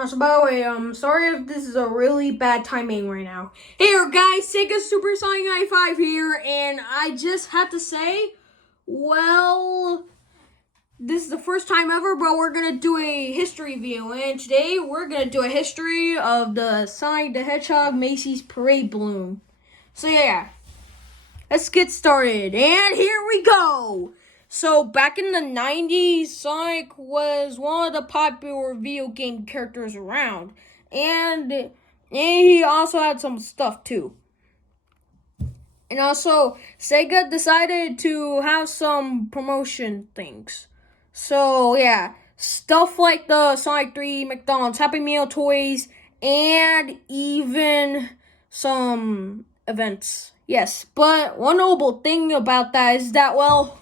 No, so by the way, sorry if this is a really bad timing right now. Hey guys, Sega Supersonic 95 here, and I just have to say, well, this is the first time ever, but we're gonna do a history view, and today we're gonna do a history of the Sonic the Hedgehog Macy's parade balloon. So yeah, let's get started, and here we go! So, back in the 90s, Sonic was one of the popular video game characters around. And he also had some stuff, too. And also, Sega decided to have some promotion things. So, yeah, stuff like the Sonic 3 McDonald's Happy Meal toys, and even some events. Yes, but one notable thing about that is that, well,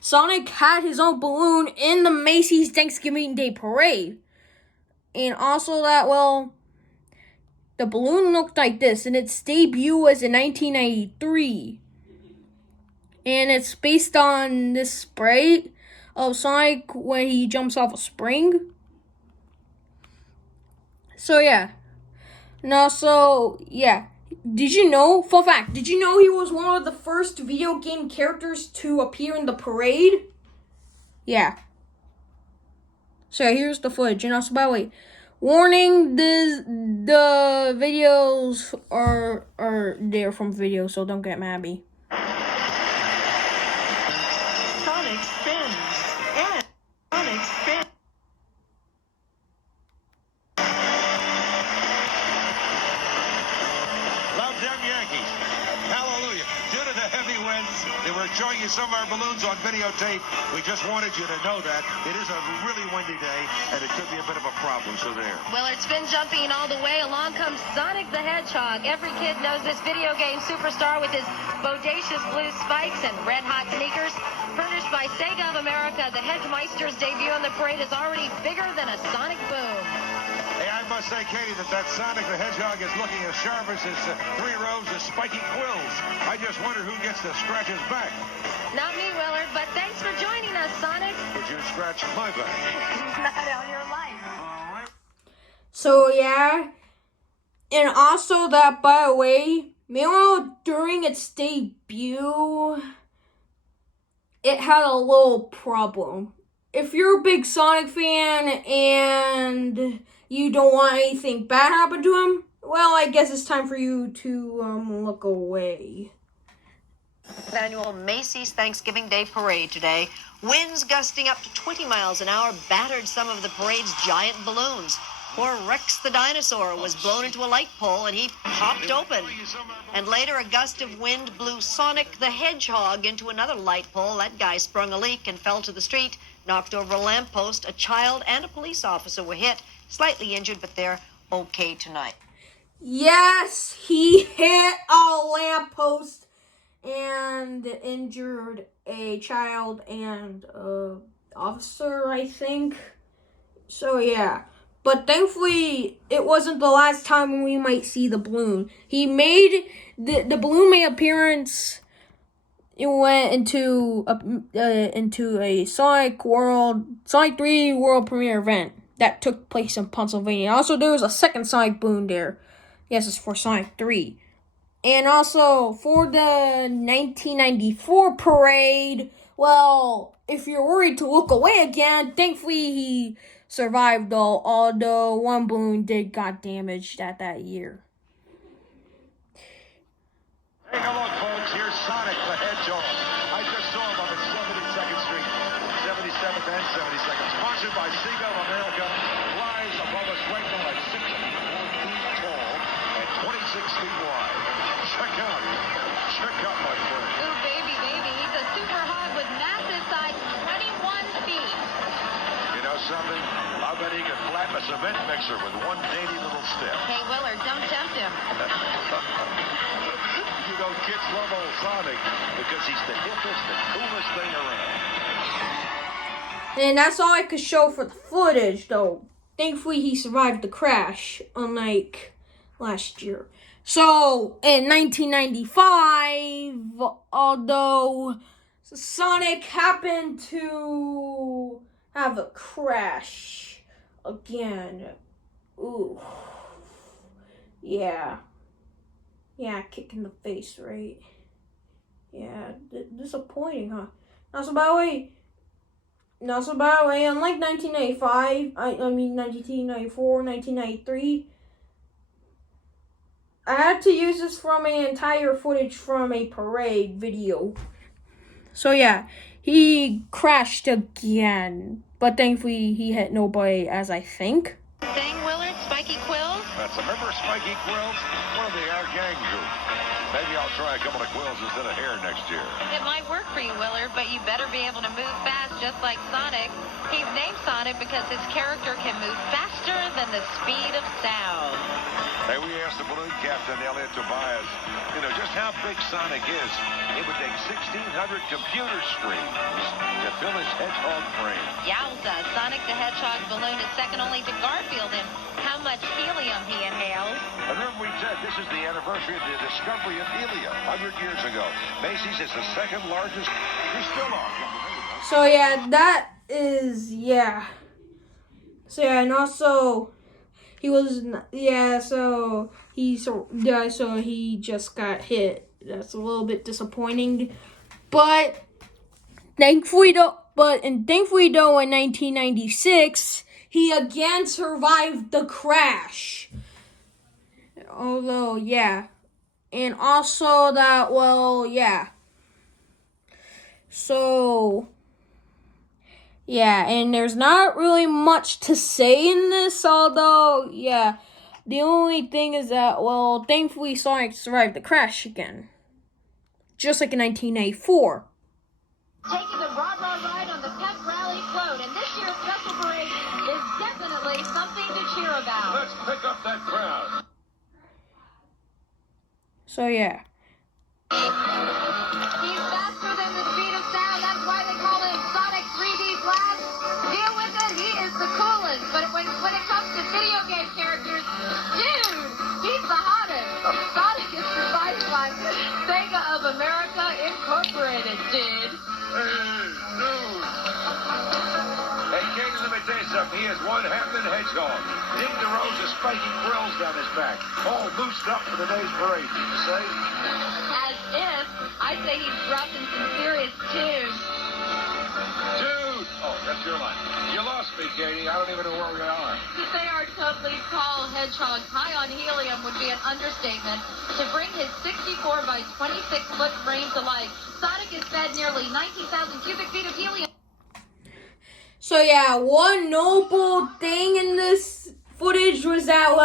Sonic had his own balloon in the Macy's Thanksgiving Day Parade. And also that, well, the balloon looked like this, and its debut was in 1993. And it's based on this sprite of Sonic when he jumps off a spring. So, yeah. And also, yeah. Did you know, fun fact, did you know he was one of the first video game characters to appear in the parade? Yeah. So here's the footage. And also, by the way, warning, the videos are there from video, so don't get mad at me. Sonic spins and Sonic spins. Love them Yankees. Hallelujah. Due to the heavy winds, they were showing you some of our balloons on videotape. We just wanted you to know that. It is a really windy day, and it could be a bit of a problem, so there. Well, it's spin jumping all the way. Along comes Sonic the Hedgehog. Every kid knows this video game superstar with his bodacious blue spikes and red-hot sneakers. Furnished by Sega of America, the Hedgemeister's debut on the parade is already bigger than a sonic boom. Hey, I must say, Katie, that Sonic the Hedgehog is looking as sharp as his 3 rows of spiky quills. I just wonder who gets to scratch his back. Not me, Willard, but thanks for joining us, Sonic. Would you scratch my back? Not on your life. So yeah, and also that, by the way, meanwhile, during its debut, it had a little problem. If you're a big Sonic fan and you don't want anything bad happen to him, well, I guess it's time for you to look away. Annual Macy's Thanksgiving Day Parade today. Winds gusting up to 20 miles an hour battered some of the parade's giant balloons. Poor Rex the dinosaur was blown into a light pole and he popped open. And later a gust of wind blew Sonic the Hedgehog into another light pole. That guy sprung a leak and fell to the street, knocked over a lamppost. A child and a police officer were hit, slightly injured, but they're okay tonight. Yes, he hit a lamppost and injured a child and an officer, I think. So yeah. But thankfully, it wasn't the last time we might see the balloon. He made the balloon made appearance. It went into a Sonic 3 world premiere event that took place in Pennsylvania. Also, there was a second Sonic balloon there. Yes, it's for Sonic 3. And also, for the 1994 parade, well, if you're worried to look away again, thankfully he survived, although one balloon got damaged at that year. Take a look, folks. Here's Sonic the Hedgehog. I just saw him on the 72nd Street, 77th and 72nd. Sponsored by Sega of America. Flies above us right now at 6 feet tall and 26 feet wide. Check out my friend. Ooh, baby, baby. He's a super hog with massive size, 21 feet. You know something? I bet he could flatten a cement mixer with one dainty little step. Hey, Willard, don't tempt him. You know, kids love old Sonic because he's the hippest and coolest thing around. And that's all I could show for the footage, though. Thankfully, he survived the crash, unlike last year. So, in 1995, although Sonic happened to have a crash again, Ooh. Yeah. Yeah, kick in the face, right? Yeah, disappointing, huh? Not so bad way. Not so bad way. Unlike 1995, I mean 1994, 1993, I had to use this from an entire footage from a parade video. So yeah, he crashed again, but thankfully he hit nobody, as I think. Thing, Willard, Spiky Quills? That's a member of Spiky Quills, one of the Our Gang group. Maybe I'll try a couple of quills instead of hair next year. It might work for you, Willard, but you better be able to move fast just like Sonic. He's named Sonic because his character can move faster than the speed of sound. Hey, we asked the balloon captain, Elliot Tobias, just how big Sonic is. It would take 1,600 computer screens to fill his hedgehog frame. Yowza, Sonic the Hedgehog balloon is second only to Garfield in how much helium he inhales. And remember we said this is the anniversary of the discovery of helium 100 years ago. Macy's is the second largest. We're still on. So yeah, that is, yeah. So yeah, and also he was, yeah, so he just got hit. That's a little bit disappointing. But thankfully though, in 1996, he again survived the crash. Although, yeah. And also that, well, yeah. So, yeah, and there's not really much to say in this, although, yeah. The only thing is that, well, thankfully Sonic survived the crash again. Just like in 1994. Taking the rah-rah ride on the pep rally float, and this year's special parade is definitely something to cheer about. Let's pick up that crowd. So, yeah. He's faster than the speed of sound. That's why they call him Sonic 3D Blast. Deal with it. He is the coolest. But when it comes to video game characters, dude, he's the hottest. Sonic is provided by Sega of America Incorporated, dude. Hey, dude. Hey, Katie, let me tell you something. He is one Hampton hedgehog. Dig the rows of spiky grills down his back. All boosted up for the day's parade. You say? As if I say he's dropping some serious tunes. Dude! Oh, that's your line. You lost me, Katie. I don't even know where we are. To say our totally tall hedgehog high on helium would be an understatement. To bring his 64 by 26 foot frame to life, Sonic is fed nearly 19,000 cubic feet of helium. So yeah, one noble thing in this footage was that,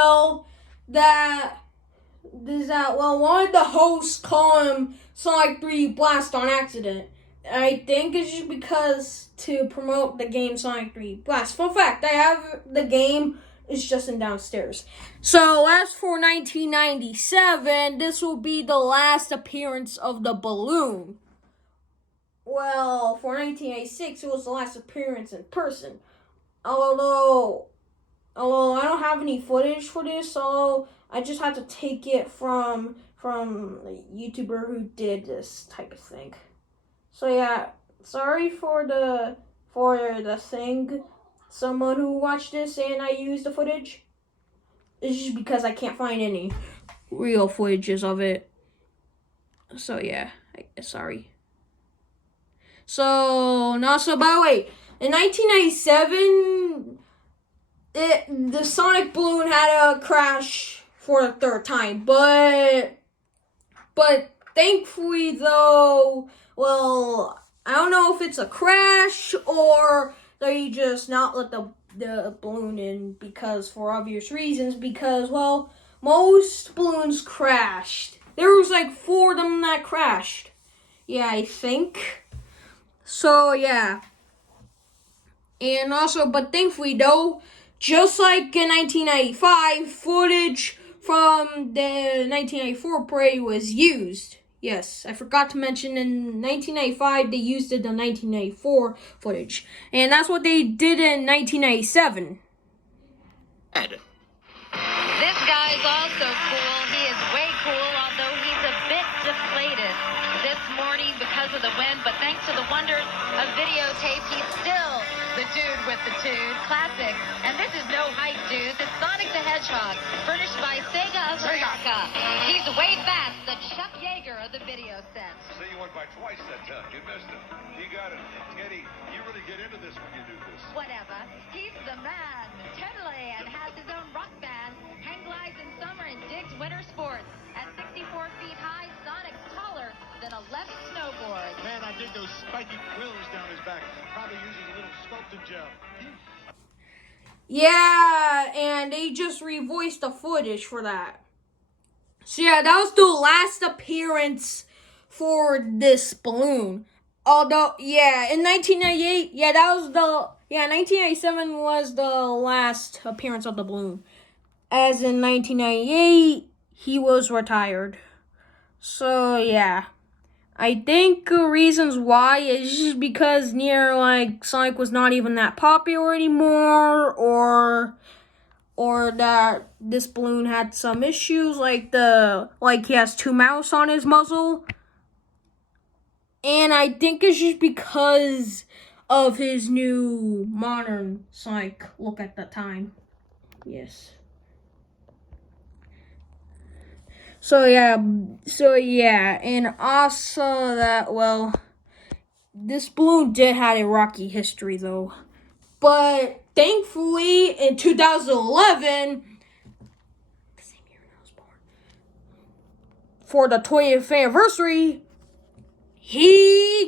one of the hosts called him Sonic 3 Blast on accident. I think it's just because to promote the game Sonic 3 Blast. Fun fact, I have the game, it's just in downstairs. So as for 1997, this will be the last appearance of the balloon. Well, for 1986, it was the last appearance in person. Although I don't have any footage for this, so I just had to take it from a YouTuber who did this type of thing. So yeah, sorry for the thing. Someone who watched this and I used the footage. It's just because I can't find any real footages of it. So yeah, sorry. So, not so bad. Wait, in 1997, the Sonic balloon had a crash for the third time. But thankfully, though, well, I don't know if it's a crash or they just not let the balloon in because for obvious reasons. Because, well, most balloons crashed. There was like 4 of them that crashed. Yeah, I think. So, yeah. And also, but thankfully, though, just like in 1995, footage from the 1994 parade was used. Yes, I forgot to mention in 1995, they used the 1994 footage. And that's what they did in 1997. This guy's also cool. He is way cool, although he's a bit deflated this morning because of the wind. But thanks to the wonders of videotape, he's still the dude with the tude. Classic. And this is no hype, dude. This Sonic the Hedgehog, furnished by Sega of America. He's Wade Bass, the Chuck Yeager of the video set. So you went by twice that time. You missed it. You got it. Teddy, you really get into this when you do this. Whatever. He's the man, totally, and has his own rock band. Hang glides in summer and digs winter sports. At 64 feet high, Sonic's taller than a left snowboard. Man, I dig those spiky quills down his back. Probably uses a little sculpting gel. Yeah, and they just revoiced the footage for that. So yeah, that was the last appearance for this balloon. Although, yeah, in 1998, 1997 was the last appearance of the balloon. As in 1998, he was retired. So yeah, I think reasons why is just because Sonic was not even that popular anymore, or that this balloon had some issues, like he has two mouths on his muzzle. And I think it's just because of his new modern Sonic look at the time. Yes. So yeah, and also that, well, this balloon did have a rocky history though. But thankfully, in 2011, the same year I was born, for the 20th anniversary,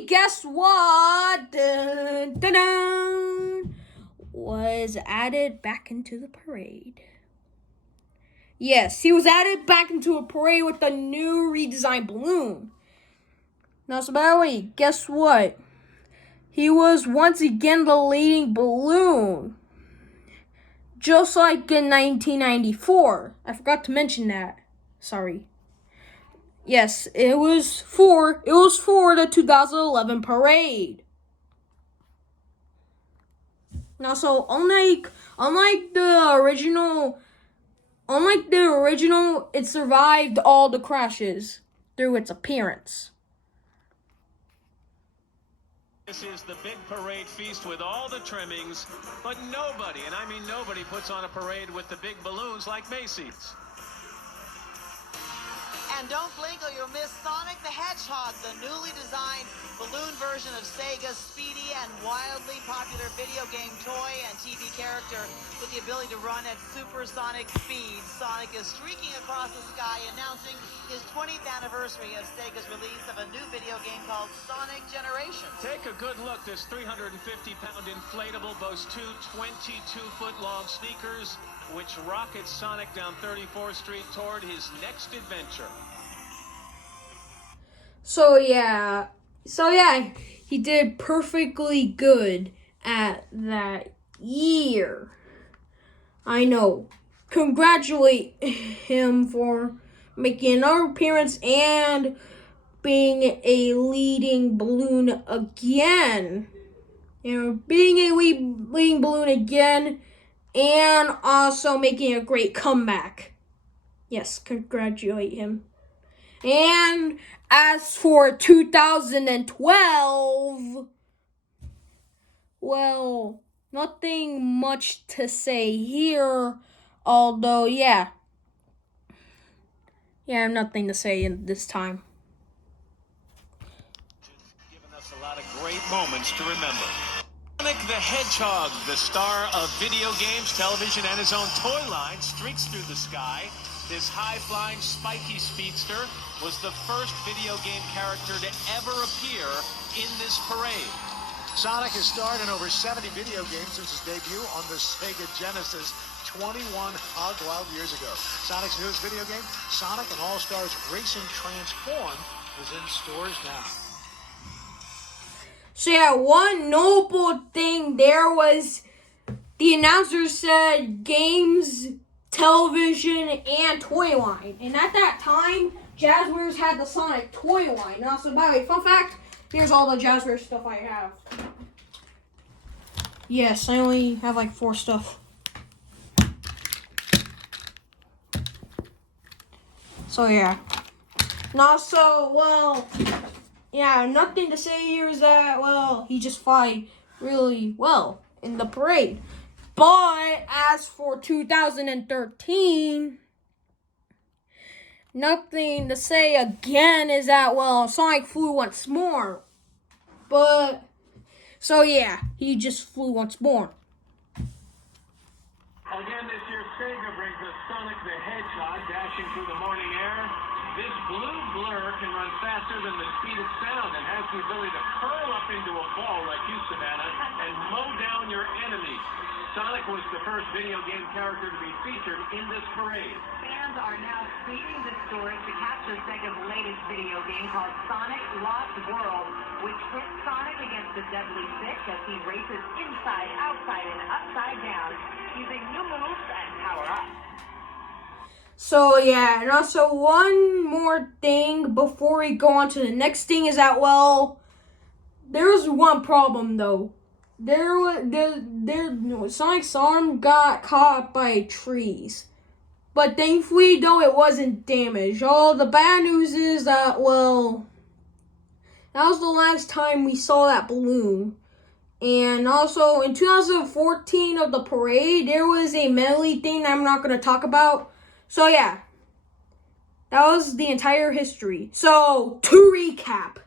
guess what? Dun, dun, dun, was added back into the parade. Yes, he was added back into a parade with a new redesigned balloon. Now, so by the way, guess what? He was once again the leading balloon. Just like in 1994. I forgot to mention that. Sorry. Yes, it was for the 2011 parade. Now, so unlike the original, it survived all the crashes through its appearance. This is the big parade feast with all the trimmings, but nobody, and I mean nobody, puts on a parade with the big balloons like Macy's. And don't blink or you'll miss Sonic the Hedgehog, the newly designed balloon version of Sega's speedy and wildly popular video game toy and TV character with the ability to run at supersonic speed. Sonic is streaking across the sky, announcing his 20th anniversary of Sega's release of a new video game called Sonic Generations. Take a good look. This 350-pound inflatable boasts two 22-foot-long sneakers, which rockets Sonic down 34th Street toward his next adventure. So yeah, he did perfectly good at that year. I know. Congratulate him for making another appearance and being a leading balloon again. Being a leading balloon again, and also making a great comeback. Yes, congratulate him. And as for 2012, well, nothing much to say here. Although, nothing to say in this time. Given us a lot of great moments to remember. Sonic the Hedgehog, the star of video games, television, and his own toy line, streaks through the sky. This high-flying, spiky speedster was the first video game character to ever appear in this parade. Sonic has starred in over 70 video games since his debut on the Sega Genesis 21 hog wild years ago. Sonic's newest video game, Sonic and All-Stars Racing Transformed, is in stores now. So yeah, one notable thing there was the announcer said games, television, and toy line. And at that time, Jazzwares had the Sonic toy line. Now, so by the way, fun fact, here's all the Jazzwares stuff I have. Yes, I only have like 4 stuff. So yeah. Now, so, well, yeah, nothing to say here is that, well, he just fought really well in the parade. But as for 2013, nothing to say again is that, well, Sonic flew once more. But, so yeah, he just flew once more. Again this year, Sega brings us Sonic the Hedgehog dashing through the morning air. This blue blur can run faster than the speed of sound and has the ability to curl up into a ball like you, Savannah, and mow down your enemies. Sonic was the first video game character to be featured in this parade. Fans are now speeding the story to capture Sega's latest video game called Sonic Lost World, which pits Sonic against the Deadly Six as he races inside, outside, and upside down using new moves and power-ups. So yeah, and also one more thing before we go on to the next thing is that, well, there's one problem though. Sonic's arm got caught by trees. But thankfully though, it wasn't damaged. All the bad news is that, well, that was the last time we saw that balloon. And also in 2014 of the parade, there was a medley thing that I'm not going to talk about. So yeah, that was the entire history. So to recap,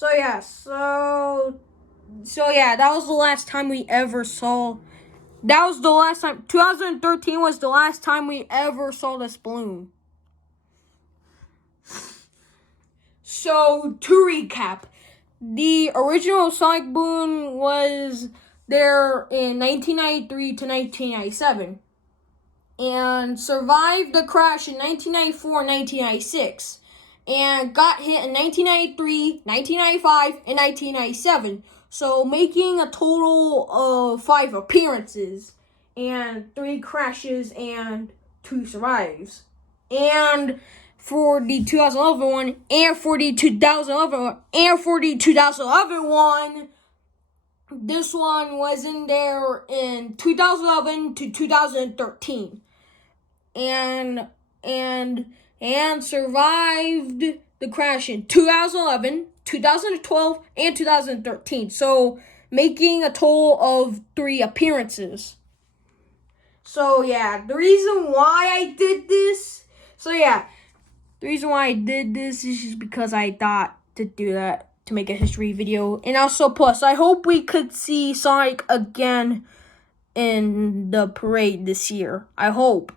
that was the last time we ever saw. That was the last time. 2013 was the last time we ever saw this balloon. So to recap, the original Sonic balloon was there in 1993 to 1997. And survived the crash in 1994 and 1996. And got hit in 1993, 1995, and 1997. So making a total of 5 appearances. And 3 crashes and 2 survives. And for the 2011 one, and for the 2011 one, and for the 2011 one, this one was in there in 2011 to 2013. And survived the crash in 2011, 2012, and 2013. So making a total of 3 appearances. So yeah, the reason why I did this. The reason why I did this is just because I thought to do that, to make a history video. And also, plus, I hope we could see Sonic again in the parade this year. I hope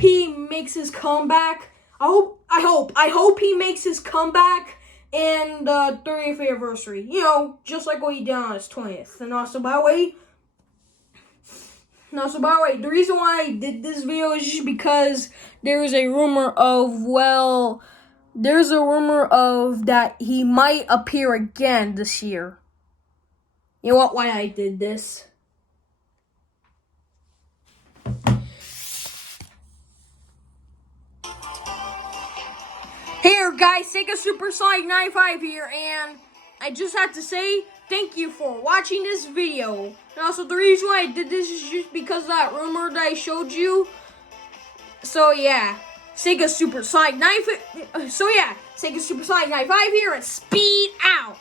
he makes his comeback. I hope he makes his comeback in the 30th anniversary. You know, just like what he did on his 20th. And also, by the way, the reason why I did this video is just because there's a rumor of that he might appear again this year. You know what? Why I did this? Hey guys, Sega Supersonic 95 here, and I just have to say thank you for watching this video. And also, the reason why I did this is just because of that rumor that I showed you. So yeah, Sega Supersonic 95 here, and speed out.